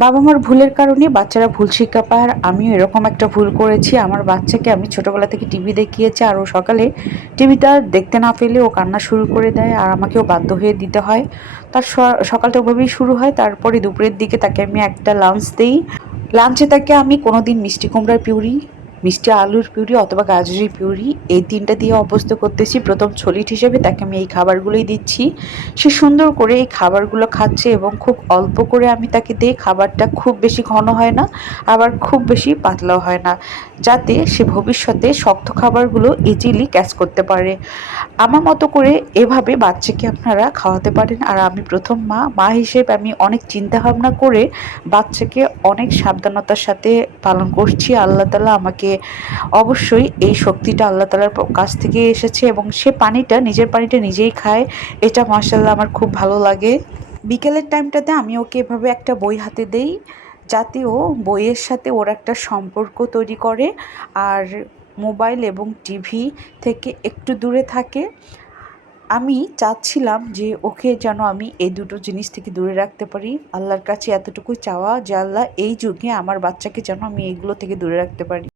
বাবা মার ভুলের কারণে বাচ্চারা ভুল শিক্ষা পায়, আর আমিও এরকম একটা ভুল করেছি। আমার বাচ্চাকে আমি ছোটবেলা থেকে টিভি দেখিয়েছি, আর ও সকালে টিভিটা দেখতে না পেলে ও কান্না শুরু করে দেয়, আর আমাকেও বাধ্য হয়ে দিতে হয়। তার সকালটা ওভাবেই শুরু হয়। তারপরে দুপুরের দিকে তাকে আমি একটা লাঞ্চ দিই। লাঞ্চে তাকে আমি কোনোদিন মিষ্টি কুমড়ার পিউরি, মিষ্টি আলুর পিউরি অথবা গাজরের পিউরি, এই ৩টা দিয়ে অভ্যস্ত করতেছি। প্রথম ছলিট হিসেবে তাকে আমি এই খাবারগুলোই দিচ্ছি। সে সুন্দর করে এই খাবারগুলো খাচ্ছে এবং খুব অল্প করে আমি তাকে দিই। খাবারটা খুব বেশি ঘন হয় না, আবার খুব বেশি পাতলাও হয় না, যাতে সে ভবিষ্যতে শক্ত খাবারগুলো ইজিলি ক্যাচ করতে পারে। আমার মতো করে এভাবে বাচ্চাকে আপনারা খাওয়াতে পারেন। আর আমি প্রথম মা হিসেবে আমি অনেক চিন্তা ভাবনা করে বাচ্চাকে অনেক সাবধানতার সাথে পালন করছি। আল্লাহ তাআলা আমাকে অবশ্যই এই শক্তিটা আল্লাহ তাআলার কাছ থেকে এসেছে, এবং সে পানিটা, নিজের পানিটা নিজেই খায়। এটা মাশাআল্লাহ আমার খুব ভালো লাগে। বিকেলের টাইমটাতে আমি ওকে এভাবে একটা বই হাতে দেই, যাতে ও বইয়ের সাথে ওর একটা সম্পর্ক তৈরি করে, আর মোবাইল এবং টিভি থেকে একটু দূরে থাকে। আমি চাচ্ছিলাম যে ওকে যেন আমি এই দুটো জিনিস থেকে দূরে রাখতে পারি। আল্লাহর কাছে এতটুকুই চাওয়া যে আল্লাহ এই যুগে আমার বাচ্চাকে যেন আমি এইগুলো থেকে দূরে রাখতে পারি।